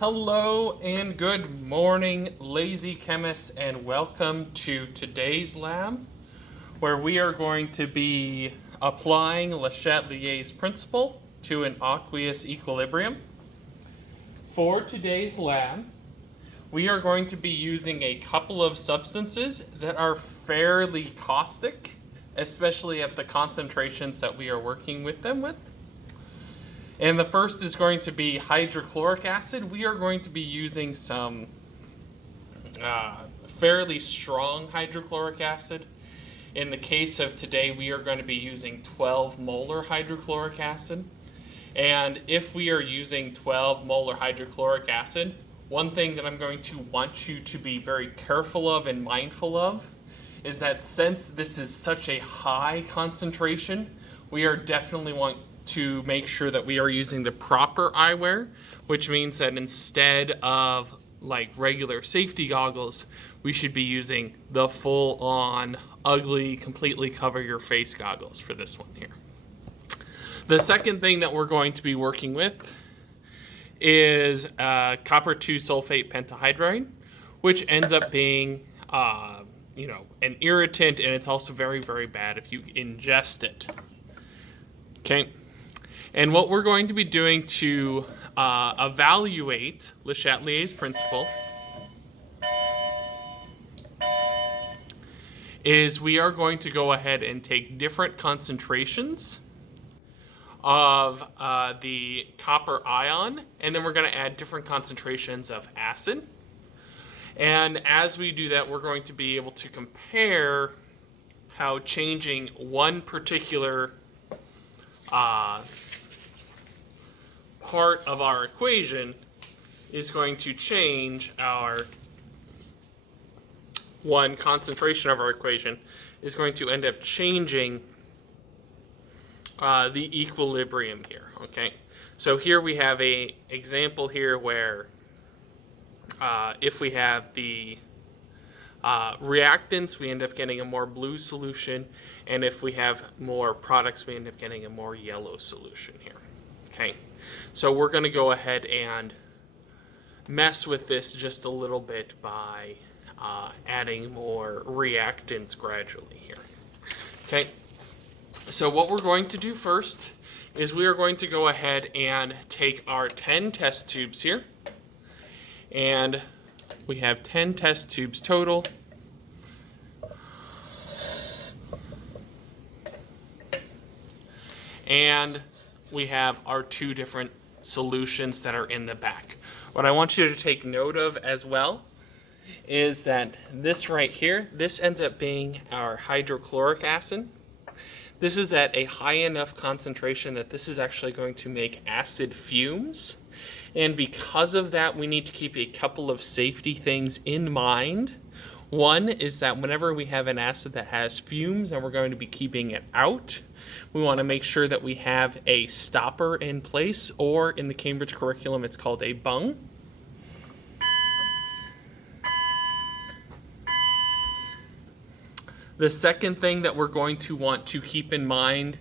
Hello and good morning, lazy chemists, and welcome to today's lab, where we are going to be applying Le Chatelier's principle to an aqueous equilibrium. For today's lab, we are going to be using a couple of substances that are fairly caustic, especially at the concentrations that we are working with them with. And the first is going to be hydrochloric acid. We are going to be using some fairly strong hydrochloric acid. In the case of today, we are going to be using 12 molar hydrochloric acid. And if we are using 12 molar hydrochloric acid, one thing that I'm going to want you to be very careful of and mindful of is that since this is such a high concentration, we are definitely want to make sure that we are using the proper eyewear, which means that instead of like regular safety goggles, we should be using the full-on, ugly, completely cover your face goggles for this one here. The second thing that we're going to be working with is copper 2 sulfate pentahydride, which ends up being an irritant, and it's also very, very bad if you ingest it. Okay. And what we're going to be doing to evaluate Le Chatelier's principle is we are going to go ahead and take different concentrations of the copper ion, and then we're going to add different concentrations of acid. And as we do that, we're going to be able to compare how changing one particular part of our equation is going to change our one concentration of our equation is going to end up changing the equilibrium here. Okay, so here we have a example here where if we have the reactants, we end up getting a more blue solution, and if we have more products, we end up getting a more yellow solution here. Okay, so we're going to go ahead and mess with this just a little bit by adding more reactants gradually here. Okay, so what we're going to do first is we are going to go ahead and take our 10 test tubes here, and we have 10 test tubes total. And we have our two different solutions that are in the back. What I want you to take note of as well is that this right here, this ends up being our hydrochloric acid. This is at a high enough concentration that this is actually going to make acid fumes. And because of that, we need to keep a couple of safety things in mind. One is that whenever we have an acid that has fumes and we're going to be keeping it out, we want to make sure that we have a stopper in place, or in the Cambridge curriculum, it's called a bung. The second thing that we're going to want to keep in mind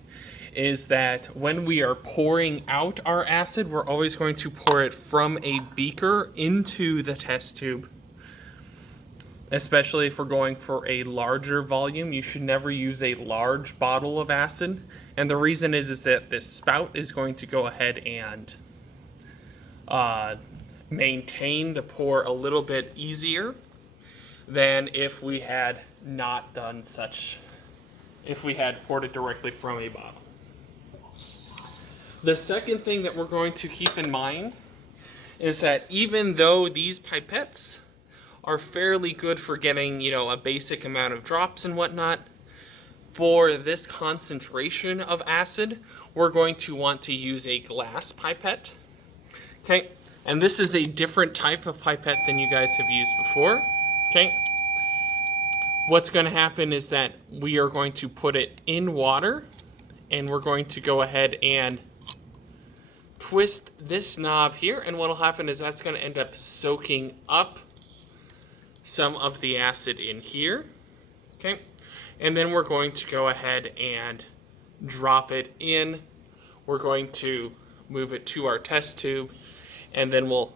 is that when we are pouring out our acid, we're always going to pour it from a beaker into the test tube. Especially if we're going for a larger volume, you should never use a large bottle of acid. And the reason is that this spout is going to go ahead and maintain the pour a little bit easier than if we had not done such, if we had poured it directly from a bottle. The second thing that we're going to keep in mind is that even though these pipettes are fairly good for getting, a basic amount of drops and whatnot, for this concentration of acid, we're going to want to use a glass pipette. Okay, and this is a different type of pipette than you guys have used before. Okay, what's going to happen is that we are going to put it in water, and we're going to go ahead and twist this knob here, and what'll happen is that's going to end up soaking up some of the acid in here. Okay, and then we're going to go ahead and drop it in. We're going to move it to our test tube, and then we'll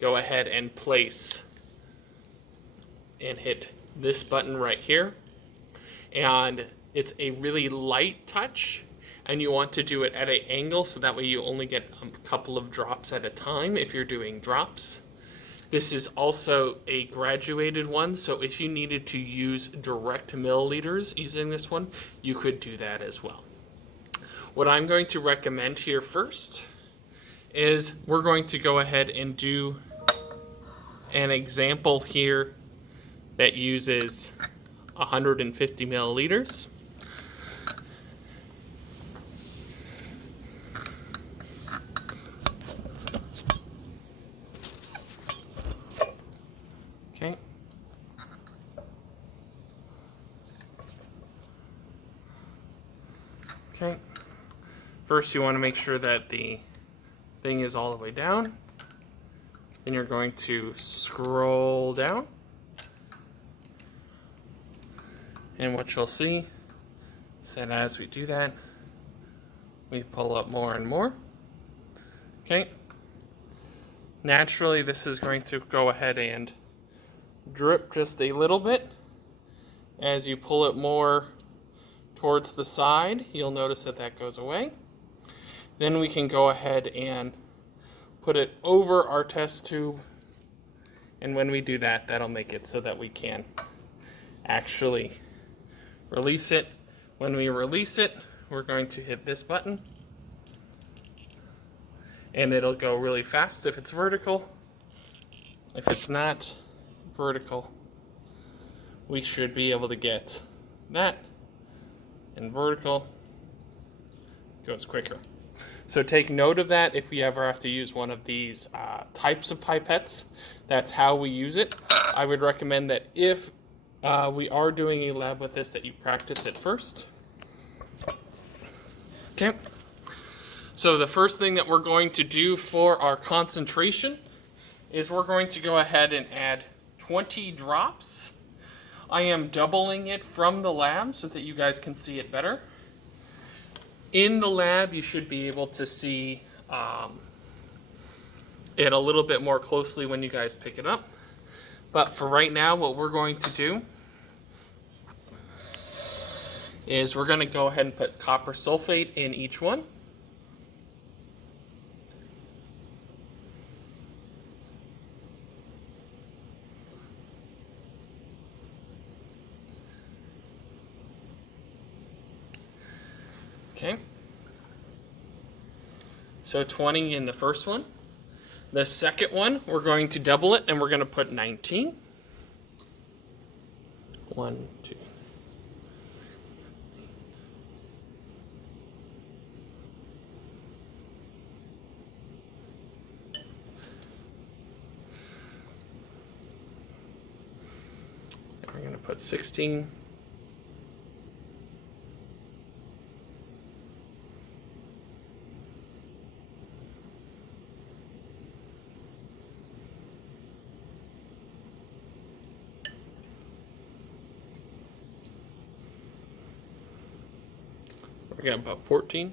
go ahead and place and hit this button right here. And it's a really light touch, and you want to do it at an angle so that way you only get a couple of drops at a time if you're doing drops. This is also a graduated one, so if you needed to use direct milliliters using this one, you could do that as well. What I'm going to recommend here first is we're going to go ahead and do an example here that uses 150 milliliters. Okay. Okay. First, you want to make sure that the thing is all the way down. Then you're going to scroll down. And what you'll see is that as we do that, we pull up more and more. Okay. Naturally, this is going to go ahead and drip just a little bit. As you pull it more towards the side, you'll notice that that goes away. Then we can go ahead and put it over our test tube. And when we do that, that'll make it so that we can actually release it. When we release it, we're going to hit this button. And it'll go really fast if it's vertical. If it's not vertical, we should be able to get that. And vertical goes quicker. So take note of that if we ever have to use one of these types of pipettes. That's how we use it. I would recommend that if we are doing a lab with this, that you practice it first. Okay. So the first thing that we're going to do for our concentration is we're going to go ahead and add 20 drops. I am doubling it from the lab so that you guys can see it better. In the lab, you should be able to see it a little bit more closely when you guys pick it up. But for right now, what we're going to do is we're going to go ahead and put copper sulfate in each one. Okay. So 20 in the first one. The second one, we're going to double it and we're going to put 19. 1, 2. And we're going to put 16. We got about 14.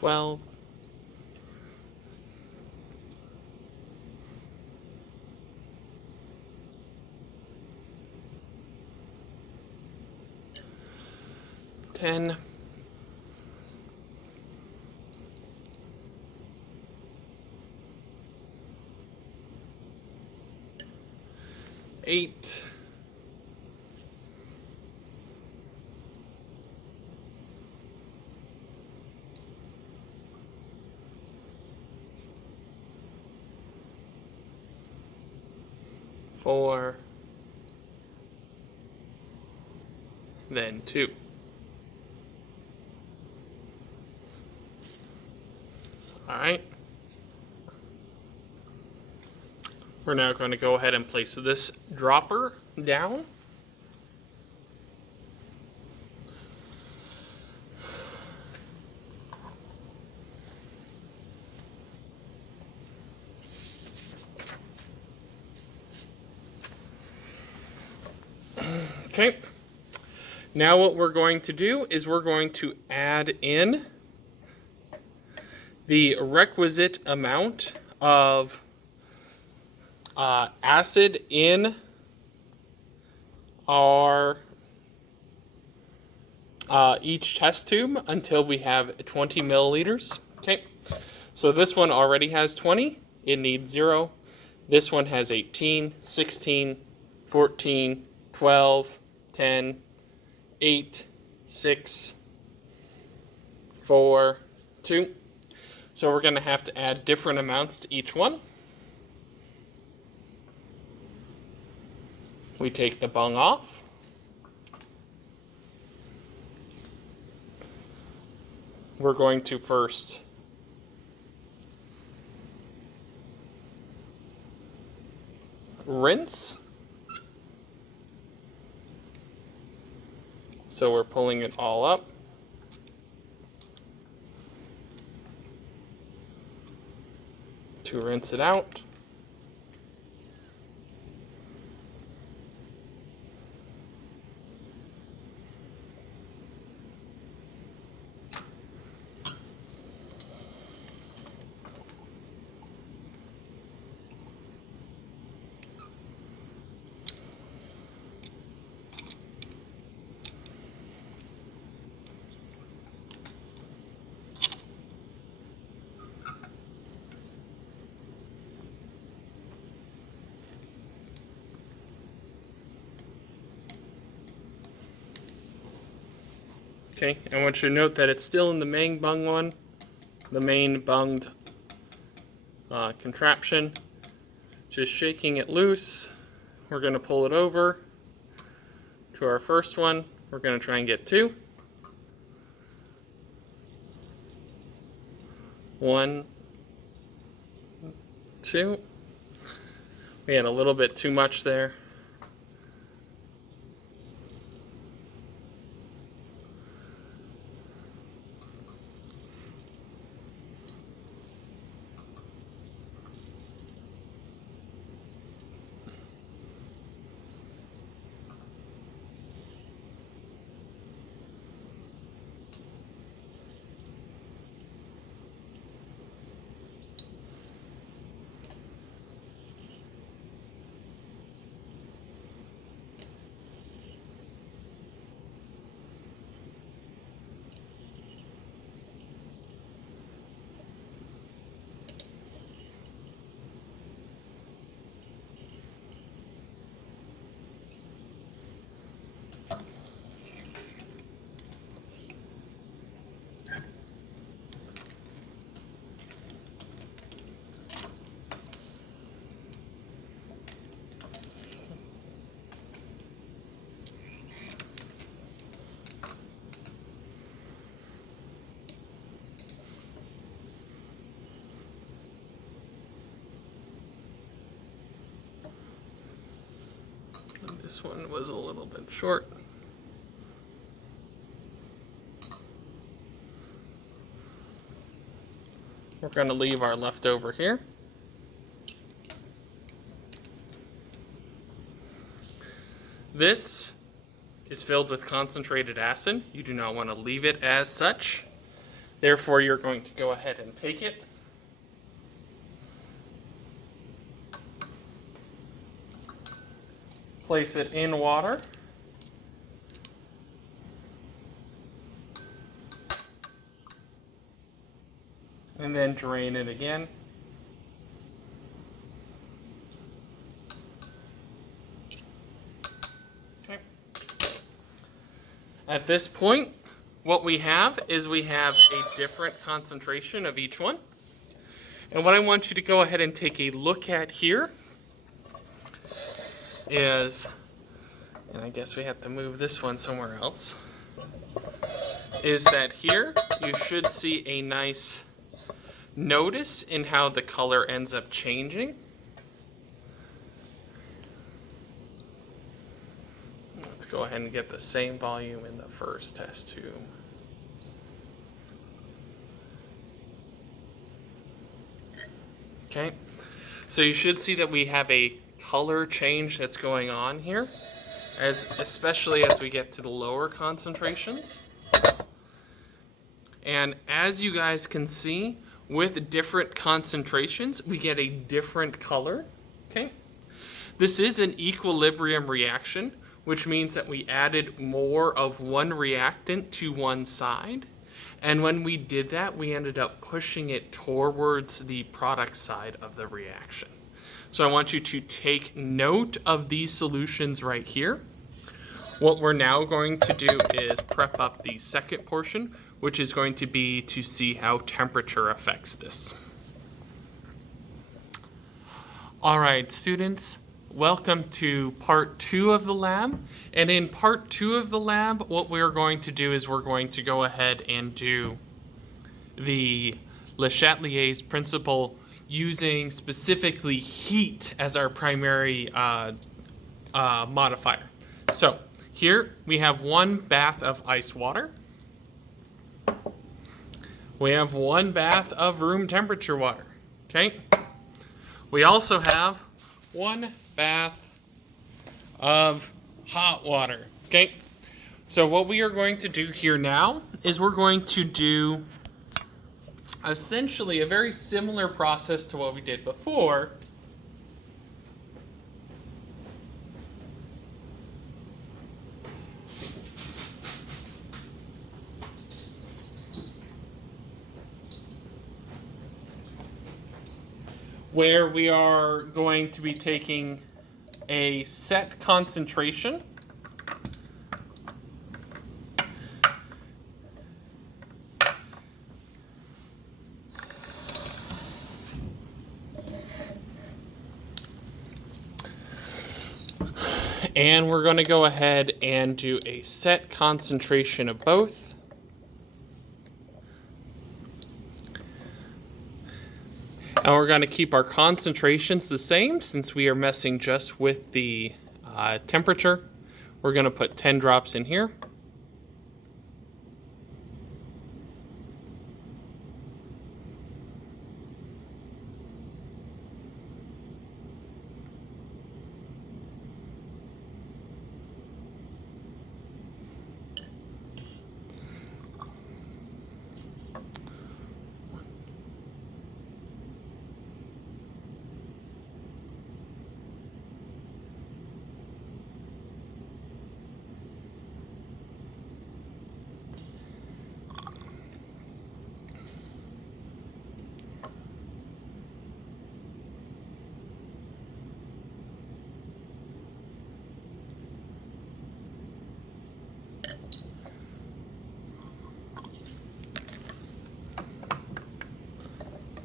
$12. $10. $8. $4. Then $2. All right. We're now going to go ahead and place this dropper down. Okay. Now what we're going to do is we're going to add in the requisite amount of acid in our each test tube until we have 20 milliliters. Okay, so this one already has 20, it needs 0. This one has 18, 16, 14, 12, 10, 8, 6, 4, 2. So we're going to have to add different amounts to each one. We take the bung off. We're going to first rinse. So we're pulling it all up. To rinse it out. Okay, I want you to note that it's still in the main bung one, the main bunged contraption. Just shaking it loose. We're going to pull it over to our first one. We're going to try and get 2. 1, 2. We had a little bit too much there. This one was a little bit short. We're going to leave our leftover here. This is filled with concentrated acid. You do not want to leave it as such. Therefore, you're going to go ahead and take it. Place it in water. And then drain it again. Okay. At this point, what we have is we have a different concentration of each one. And what I want you to go ahead and take a look at here is, and I guess we have to move this one somewhere else, is that here you should see a nice notice in how the color ends up changing. Let's go ahead and get the same volume in the first test tube. Okay, so you should see that we have a color change that's going on here. especially as we get to the lower concentrations. And as you guys can see, with different concentrations, we get a different color. Okay. This is an equilibrium reaction, which means that we added more of one reactant to one side. And when we did that, we ended up pushing it towards the product side of the reaction. So I want you to take note of these solutions right here. What we're now going to do is prep up the second portion, which is going to be to see how temperature affects this. All right, students, welcome to part 2 of the lab. And in part 2 of the lab, what we're going to do is we're going to go ahead and do the Le Chatelier's principle using specifically heat as our primary modifier. So here we have 1 bath of ice water. We have 1 bath of room temperature water. Okay. We also have 1 bath of hot water. Okay. So what we are going to do here now is we're going to do essentially a very similar process to what we did before. Where we are going to be taking a set concentration and we're going to go ahead and do a set concentration of both. And we're going to keep our concentrations the same since we are messing just with the temperature. We're going to put 10 drops in here.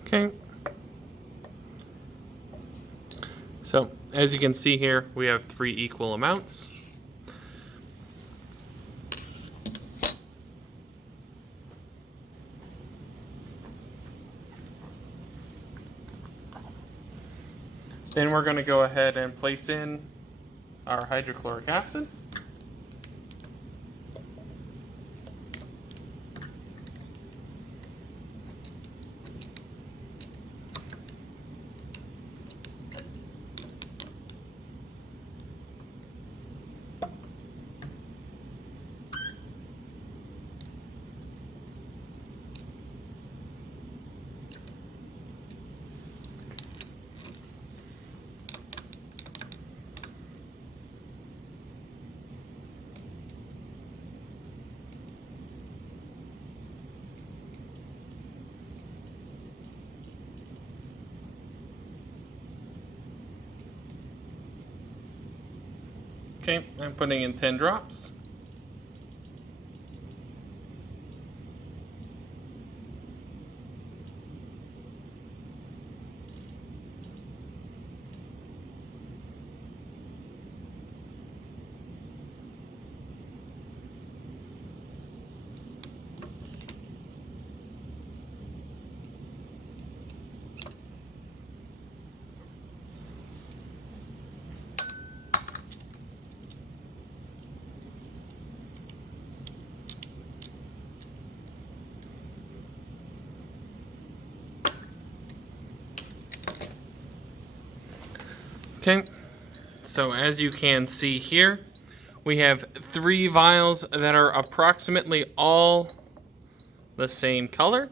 Okay. So as you can see here, we have 3 equal amounts. Then we're going to go ahead and place in our hydrochloric acid. Okay, I'm putting in 10 drops. Okay, so as you can see here, We have 3 vials that are approximately all the same color.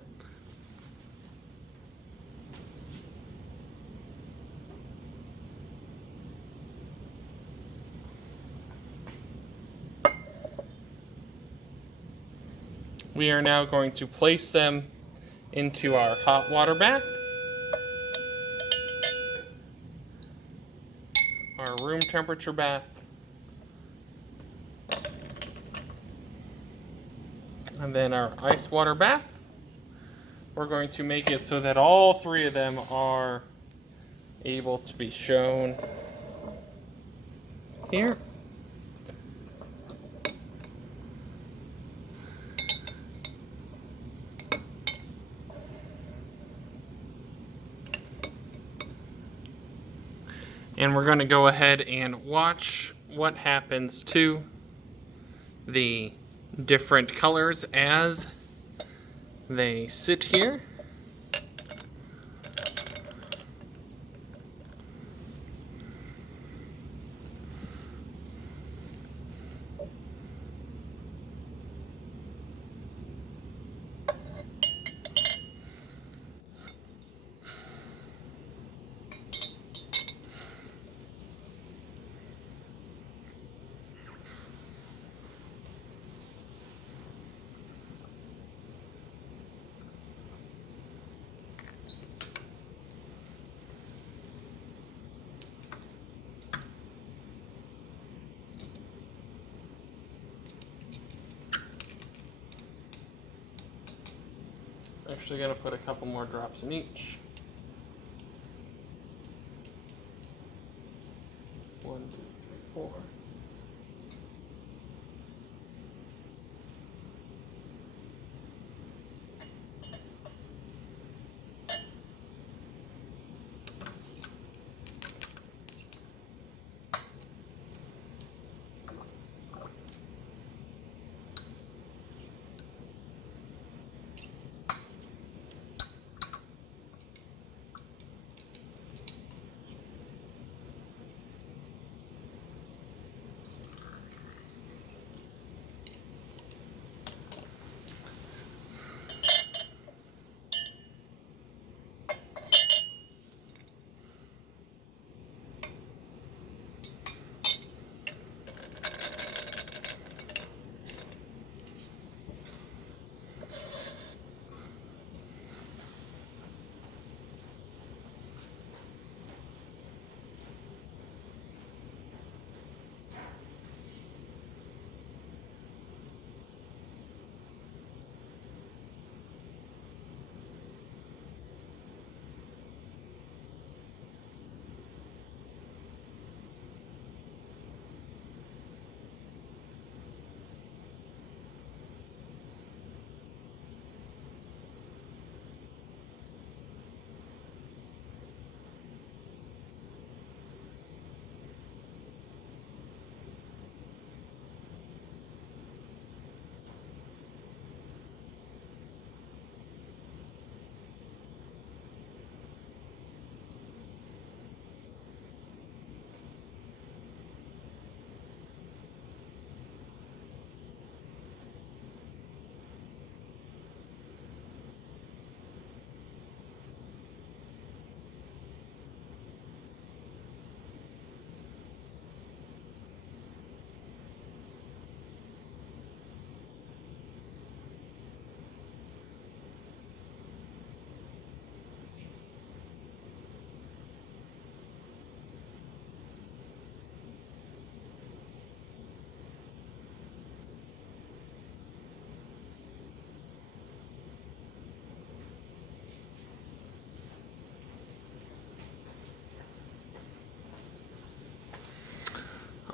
We are now going to place them into our hot water bath, our room temperature bath, and then our ice water bath. We're going to make it so that all 3 of them are able to be shown here. And we're going to go ahead and watch what happens to the different colors as they sit here. Actually going to put a couple more drops in each. 1, 2, 3, 4.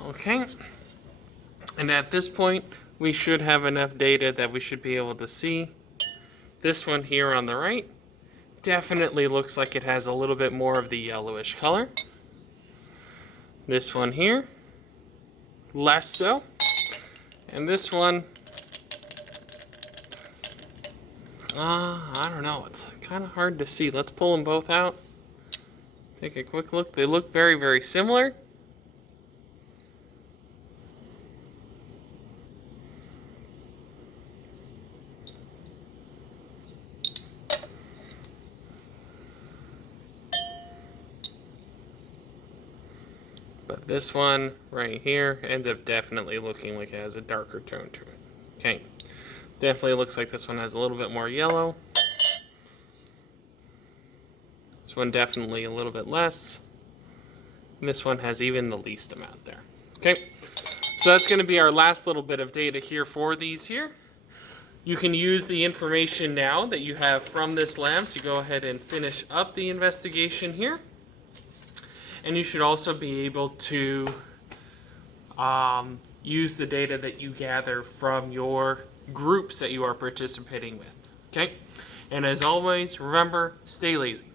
Okay, and at this point we should have enough data that we should be able to see. This one here on the right definitely looks like it has a little bit more of the yellowish color. This one here, less so. And this one, I don't know, it's kind of hard to see. Let's pull them both out. Take a quick look. They look very, very similar. But this one right here ends up definitely looking like it has a darker tone to it. Okay, definitely looks like this one has a little bit more yellow. This one definitely a little bit less. And this one has even the least amount there. Okay, so that's going to be our last little bit of data here for these here. You can use the information now that you have from this lab to go ahead and finish up the investigation here. And you should also be able to use the data that you gather from your groups that you are participating with. Okay? And as always, remember, stay lazy.